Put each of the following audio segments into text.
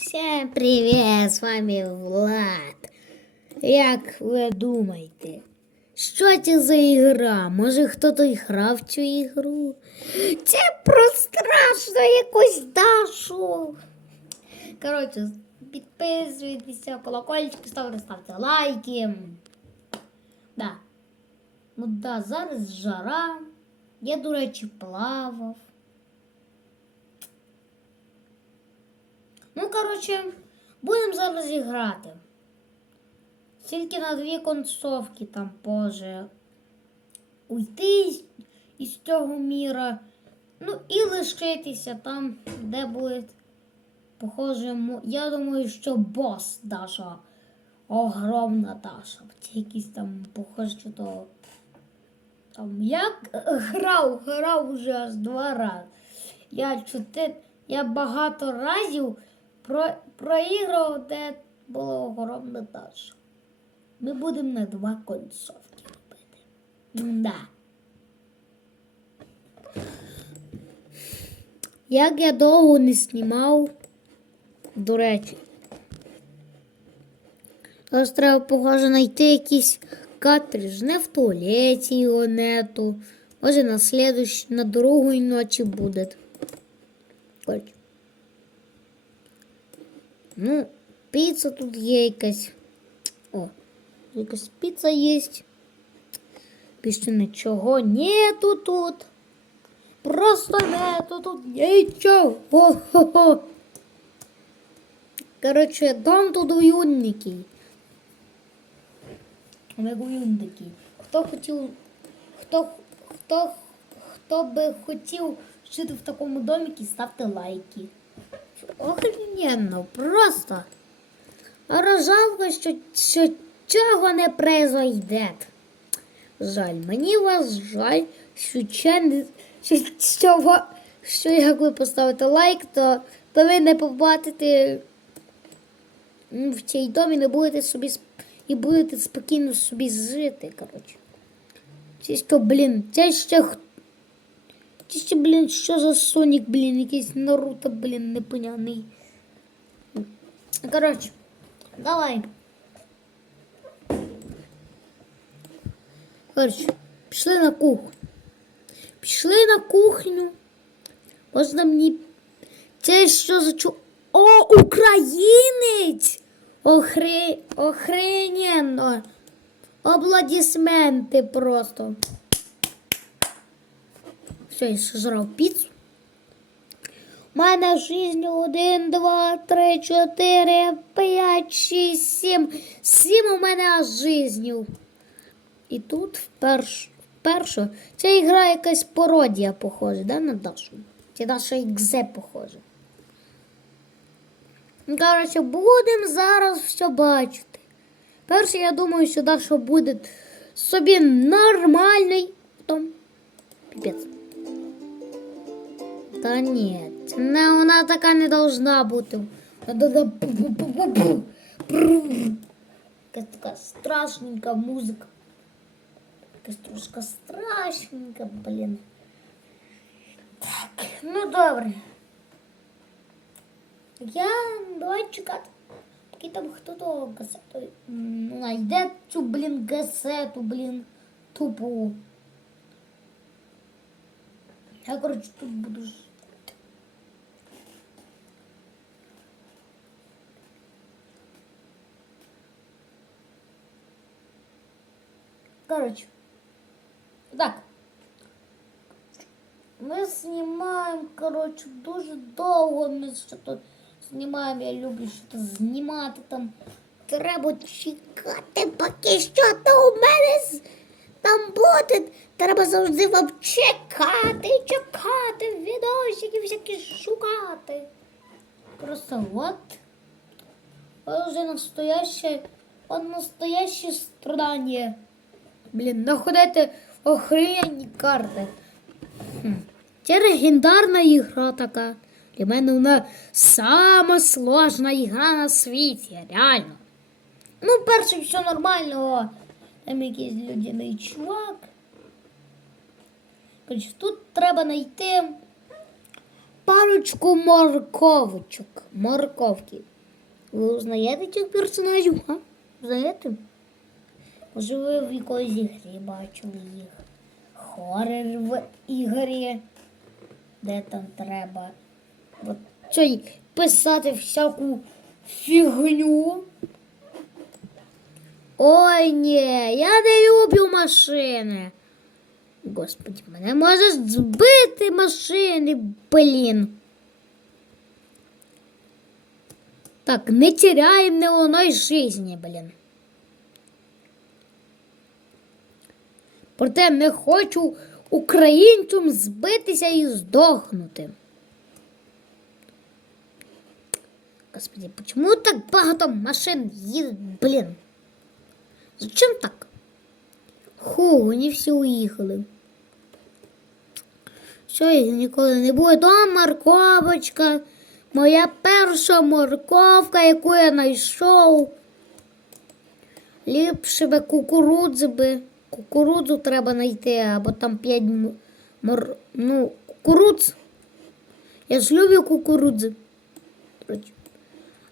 Всем привет! З вами Влад. Як ви думаєте, що це за ігра? Може хтось грав цю ігру? Це про страшно якусь Дашу. Коротше, підписуйтеся, колокольчики ставте, ставте лайки. Да. Ну да, зараз жара. Я, до речі, плавав. Ну, коротше, будемо зараз грати. Тільки на дві концовки там позже уйти із, цього міра. Ну і лишитися там, де буде похоже. Я думаю, що бос Даша. Огромна Даша. Якийсь там похоже, що то. Там як грав, грав уже аж два рази. Я чотир... я багато разів про... проіграв, де було огромна Даша. Ми будемо на два концовки робити. Да. Як я довго не знімав, до речі. Зараз треба, похоже, знайти якийсь картридж. Не в туалеті його нету. Може на слідуч... на другої ночі буде. Коротше. Ну, піца тут є якась. О, якась піца є. Більше нічого нету тут. Просто нету тут нічого. Короче, дом тут уютненький. Ми уютненький. Хто хотів, хто, хто, хто би хотів жити в такому доміки, ставте лайки. Охрененно, просто. А жалко, що, що цього не произойде. Жаль, мені вас жаль, що, не- що, що, що як ви поставите лайк, то, то ви не побачите в цій домі, не будете собі і будете спокійно собі жити, коротше. Це що, блін, це ще х- ще, блін, що за Сонік, блін, якийсь Наруто, блін, непонятний. Коротше, давай. Коротше, пішли на кухню. Пішли на кухню. Можна мені. Це що за чу. О, українець! Охре... Охрененно. Обладісменти просто. Все, я сожрав піцу. У мене жизнь один, два, три, чотири, п'ять, шість, сім. Сім у мене жизнів. І тут вперше, ця ігра якась пародія похожа, да, на Дашу? Це Даша Ікзе похожа. Ну, Коротше, будемо зараз все бачити. Перше, я думаю, що Даша буде собі нормальний. Потім піпець. Та ні, це не, вона така не должна бути. Якась така страшненька музика. Якась трошки страшненька, блін. Так, ну добре. Я давай чекати. Поки там хто то касету м, знайде цю, блін, касету, блін, тупу. Я, коротше, тут буду Коротше. Так. Ми знімаємо, коротше, дуже довго ми що тут знімаємо. Я люблю що знімати там. Треба чекати, поки що то у мене там буде. Треба завжди вам чекати, чекати, відосики всякі шукати. Просто от. Ось вже настояще, от настояще страдання. Блін, находите охренні карти. Це легендарна ігра така. Для мене вона сама сложна ігра на світі, реально. Ну, перше, все нормально. Там якийсь людяний чувак. Коротше, тут треба знайти парочку морковочок. Морковки. Ви узнаєте цих персонажів? А? Знаєте? Може ви в якоїсь ігрі бачили їх? Хоррор в ігрі, де там треба от цей писати всяку фігню. Ой, ні, я не люблю машини. Господи, мене може збити машини, блін. Так, не теряем ни одной жизни, блін. Проте не хочу українцям збитися і здохнути. Господи, почему так багато машин їде, блін? Зачем так? Ху, вони всі уїхали. Що їх ніколи не буде? То морковочка. Моя перша морковка, яку я знайшов. Ліпше би кукурудзи би. Кукурудзу треба знайти, або там п'ять мор... ну, кукурудз. Я ж люблю кукурудзи.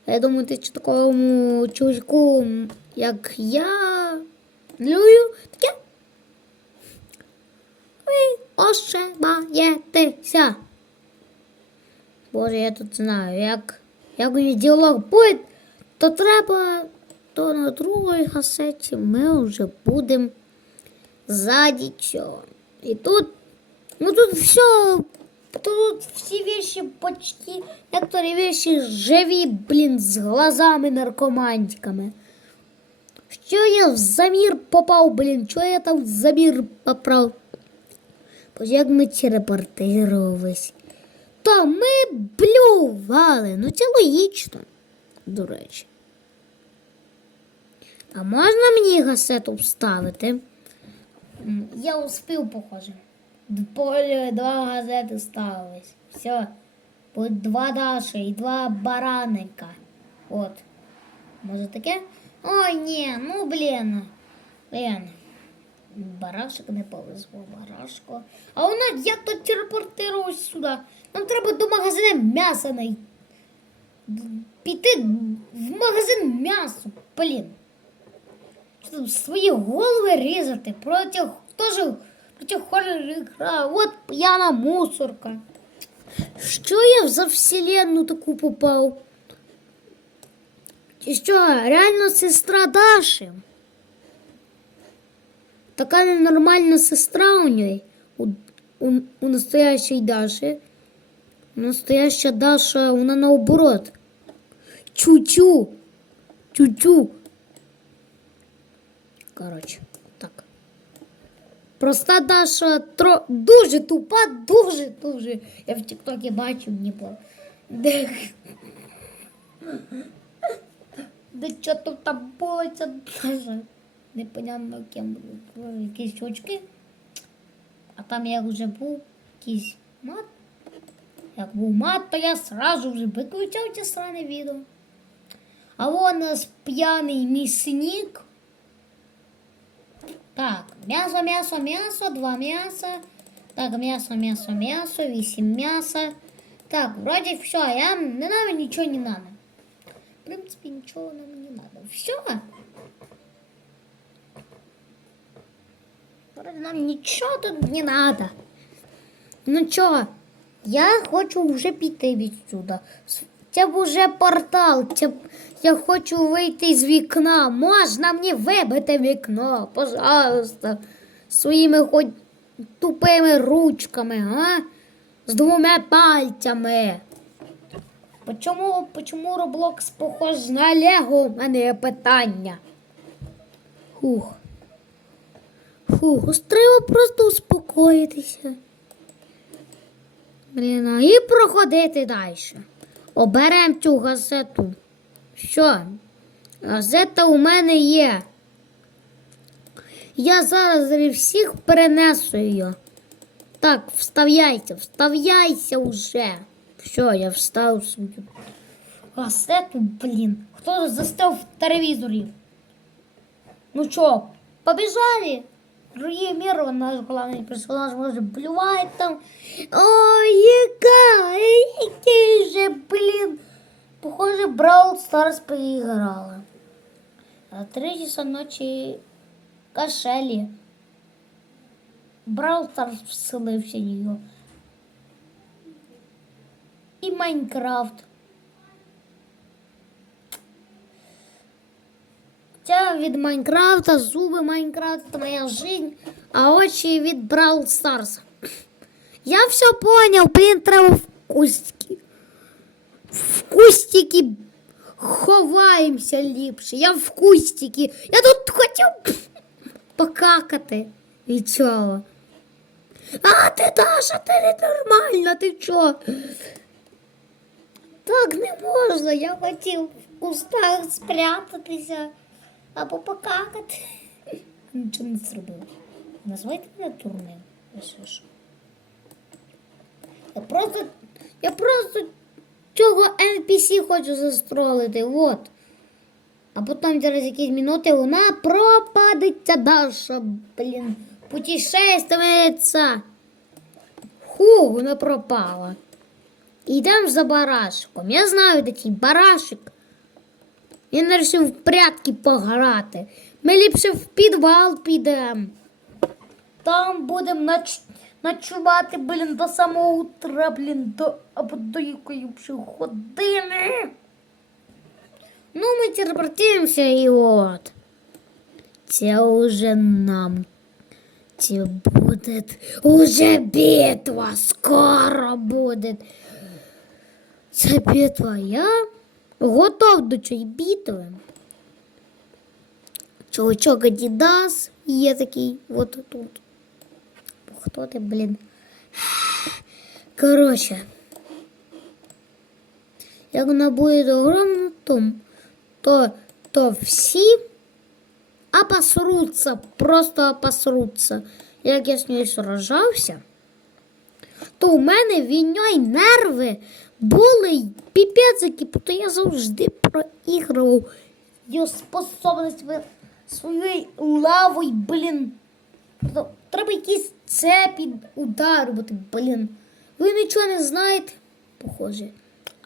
Я думаю, ти такому м, як я, люблю таке. Ви ошибаєтеся. Боже, я тут знаю, як, як у діалог буде, то треба, то на другій касеті ми вже будемо ззаді цього. І тут, ну тут все, тут всі вещи почти, некоторі вещи живі, блін, з глазами наркомантиками. Що я в замір попав, блін, що я там в замір попав? Боже, як ми телепортировались. То ми блювали. Ну це логічно, до речі. А можна мені гасету вставити? Я успів, похоже. Поле два газети ставились. Все. Будуть два Даші і два бараника. От. Може таке? Ой, ні, ну блін. Блін. Барашек не повезло, барашко. А вона як тут телепортувалась сюди? Нам треба до магазину м'яса най... піти в магазин м'ясо. Блін. Свої голови різати проти теж проти гра. От п'яна мусорка. Що я за вселенну таку попав? Чи що, реально сестра Даші? Така ненормальна сестра у ній, у, у, у настоящей Даші. Настояща Даша, вона наоборот. Чу-чу. Чу-чу. Коротше, так. Проста Даша тро... дуже тупа, дуже, дуже. Я в Тіктокі бачив, ніби. Де. Де що тут там боїться Даша. Непонятно ким. Якісь очки. А там як вже був якийсь мат. Як був мат, то я сразу вже виключав ці сране відео. А вон у нас п'яний місник. Так, м'ясо, м'ясо, м'ясо, два м'яса. Так, м'ясо, м'ясо, м'ясо, вісім м'яса. Так, вроде все, я, не нам нічого не надо. В принципі, нічого нам не надо. Все. Вроде нам нічого тут не надо. Ну чого? Я хочу вже піти відсюди. Це б уже портал. Це... Я хочу вийти з вікна. Можна мені вибити вікно, пожалуйста. Своїми хоч тупими ручками, а? З двома пальцями. Почому, почому Roblox похож на Лего? У мене є питання. Хух. Фух, ось треба просто успокоїтися. Блін, і проходити далі. Оберемо цю газету. Що? Газета у мене є. Я зараз всіх перенесу її. Так, вставляйся, вставляйся уже. Все, я встав свою газету, блін. Хто застав в телевізорі? Ну що, побіжали? другие миры, наш главный персонаж может блювать там. Ой, яка, який же, блін. Похоже, Brawl Stars проиграла. А три часа ночі кашелі. Brawl Stars вселився в нього. І Майнкрафт. Це від Майнкрафта, зуби Майнкрафта, моя жизнь, а очі від Brawl Stars. Я все понял, блін, треба в кустики. В кустики ховаємося ліпше. Я в кустики. Я тут хотів покакати. Від чого? А, ти Даша, ти ненормальна, ти чо? Так не можна, я хотів в кустах спрятатися або покакати. Нічого не зробив. Назвайте мене дурним. Я просто. Я просто цього NPC хочу застролити. Вот. А потім через якісь минути вона пропадеться Даша, блін. Путешественниця. Ху, вона пропала. Ідемо за барашком. Я знаю, де цей Він вирішив в прятки пограти. Ми ліпше в підвал підемо. Там будемо ноч... ночувати, блін, до самого утра, блін, до або до якої вже години. Ну, ми телепортуємося і от. Це уже нам. Це буде уже битва, скоро буде. Це битва. Я готов до цієї битви. Чувачок Адідас є такий от тут. Хто ти, блін? Коротше. Як вона буде огромна, то, то, всі опосруться, просто опосруться. Як я з нею сражався, то у мене від нерви були піпець, які, то я завжди проігрував її способність своєю лавою, блін. Треба якісь цепі ударувати, блін. Ви нічого не знаєте, похоже.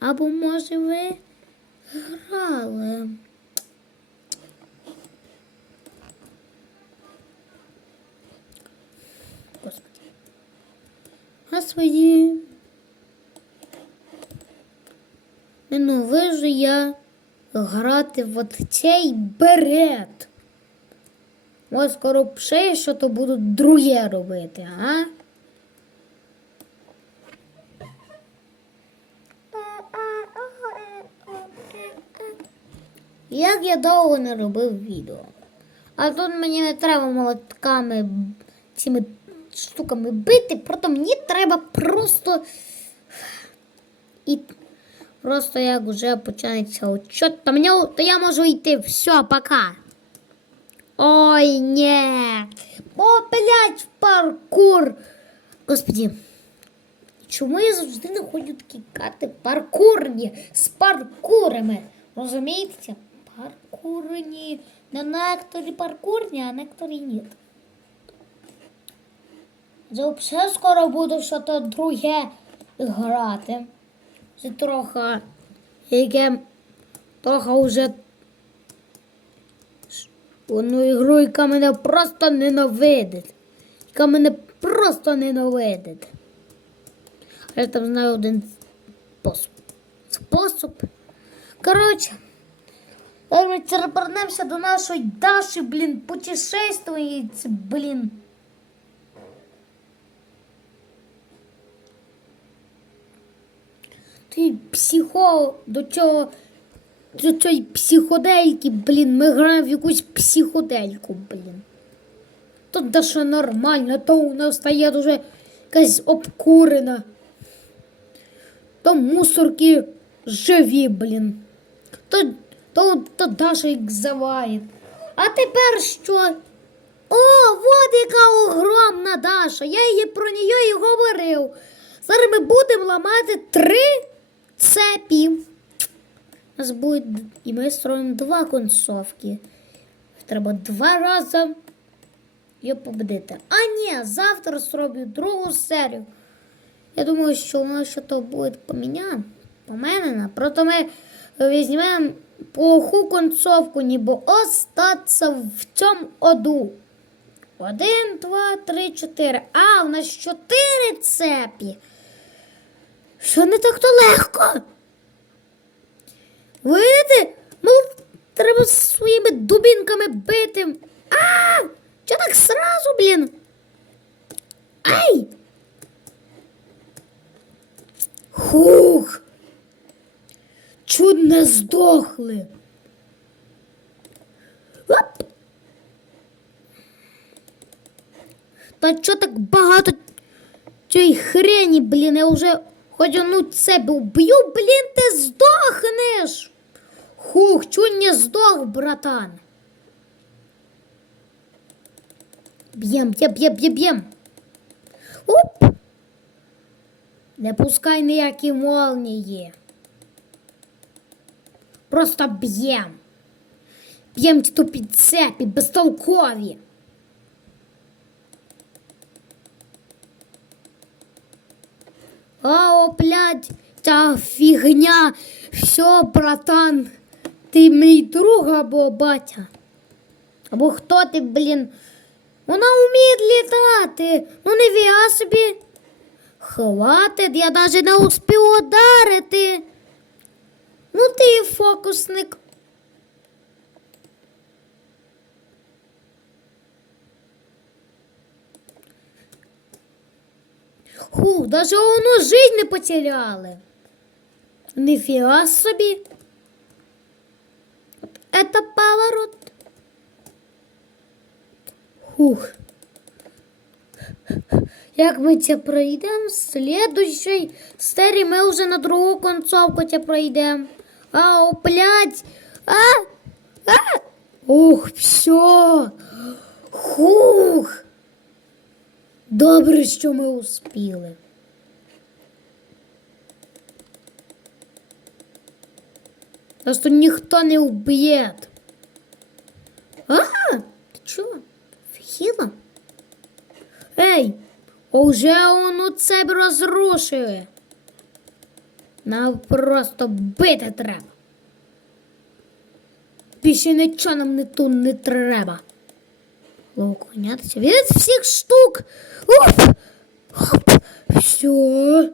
Або може ви грали. Господи. Господи. Ненавижу я грати в цей берет. Ось скоро ще що то буду друге робити, а? Як я довго не робив відео. А тут мені не треба молотками цими штуками бити, просто мені треба просто. І просто як вже починається отчет, то, мені, то я можу йти. Все, пока. Ой, не. О, блядь, паркур. Господи. Чому я завжди знаходжу такі карти паркурні з паркурами? Розумієте? Паркурні. Не некоторі паркурні, а некоторі ні. Взагалі скоро буду щось друге грати. Це трохи, яке трохи вже одну ігру, яка мене просто ненавидить. Яка мене просто ненавидить. Я там знаю один спосіб. Спосіб. Коротше, ми телепорнемося до нашої Даші, блін, путешественниці, блін. Ти психо до цього до цієї психодельки, блін, ми граємо в якусь психодельку, блін. То Даша нормально, то у нас стає дуже якась обкурена. То мусорки живі, блін. То, то, то Даша їх заває. А тепер що? О, от яка огромна Даша. Я її про неї і говорив. Зараз ми будемо ламати три цепі. У нас буде, і ми строїмо два концовки. Треба два рази її победити. А ні, завтра зроблю другу серію. Я думаю, що воно що то буде поміняно. Поменено. Проте ми візьмемо плоху концовку, ніби остатися в цьому оду. Один, два, три, чотири. А, у нас чотири цепі. Що не так то легко? Видите? Ну, треба своїми дубінками бити. А! Чо так сразу, блін? Ай! Хух! Чудо не здохли. Оп! Та чо так багато цієї хрені, блін, я вже хоч одну себе вб'ю, блін, ти здохнеш. Хух, чуть не здох, братан. Б'єм. Оп! Не пускай ніякі молнії. Просто б'єм. Б'єм ті тупі цепі, безтолкові. О, блядь, ця фігня. Все, братан, ти мій друг або батя. Або хто ти, блін? Вона вміє літати. Ну не віга собі. Хватить, я навіть не успів ударити. Ну ти фокусник. Ху, даже воно жизнь не потеряли. Нифига собі. Это поворот. Хух. Як ми це пройдемо? В следующей серії ми вже на другу концовку це пройдемо. А, о, блядь. А, а. Ух, все. Хух. Добре, що ми успіли. Нас тут ніхто не вб'є. А, ти чого? Філа? Ей, уже воно це б розрушили. Нам просто бити треба. Більше нічого нам не тут не треба. Уклонятися від всіх штук. Оп! Оп! Все.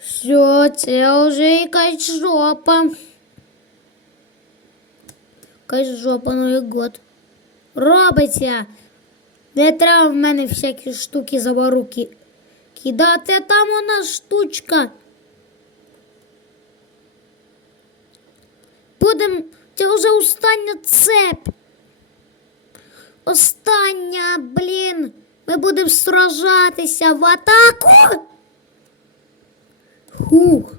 Все, це вже якась жопа. Якась жопа, ну і год. Робиться. Не треба в мене всякі штуки заборуки кидати, там вона штучка. Будем, це вже остання цепь. Остання, блін. Ми будемо сражатися в атаку. Хух.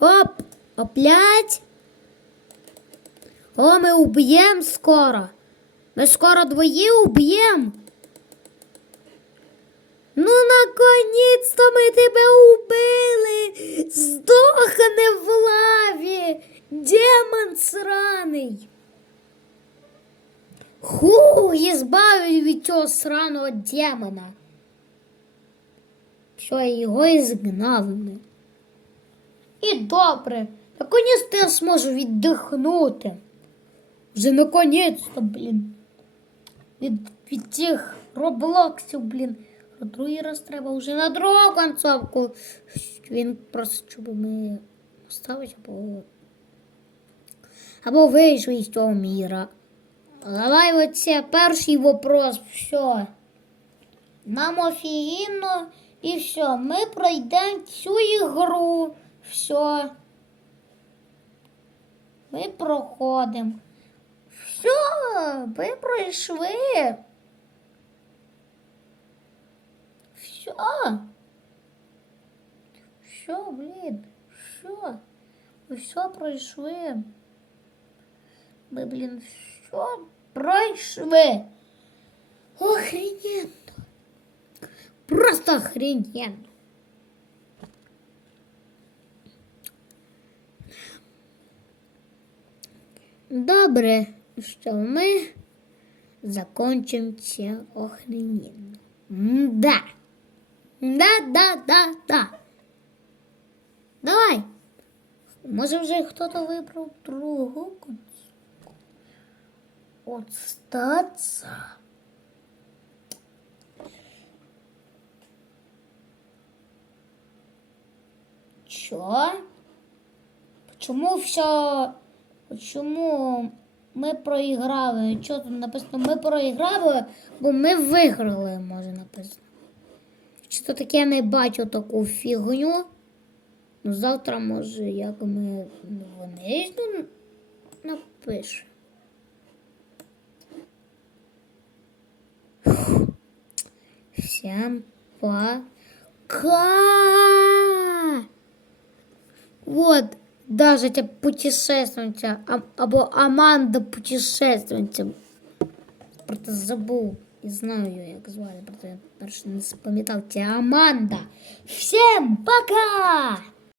Оп, опять. О, ми уб'ємо скоро. Ми скоро двоє уб'ємо. Ну, наконец-то ми тебе убили. Здохне в лаві. Демон сраний. Ху, і збавив від цього сраного демона. Що його і згнав ми. І добре. Наконець-то я зможу віддихнути. Вже наконець-то, блін. Від, від цих роблоксів, блін. А Другий раз треба вже на другу концовку. Він просто, щоб ми оставити або. Або вийшли із цього міра. Давай оце перший вопрос. Все. Нам офігенно і все. Ми пройдемо цю ігру. Все. Ми проходимо. Все, ви пройшли. Все. Все, блін. Все. Все пройшли. Ми, блін, все пройшли. Охрененно. Просто охрененно. Добре, що ми закончимся охрененно. Да. Да, да, да, да. Давай. Може вже хто-то вибрав другу. От статься. Чё? Почему все... Почему ми проіграли? Що тут написано? Ми проіграли, бо ми виграли, може написано. Чи то таке не бачу таку фігню? Ну, завтра, може, як ми ну, вони ж Всем пока. Вот, даже ця путешественниця, а- або Аманда путешественниця. Просто забув і знаю її, як звали, просто я перше не запам'ятав. Це Аманда. Всім пока!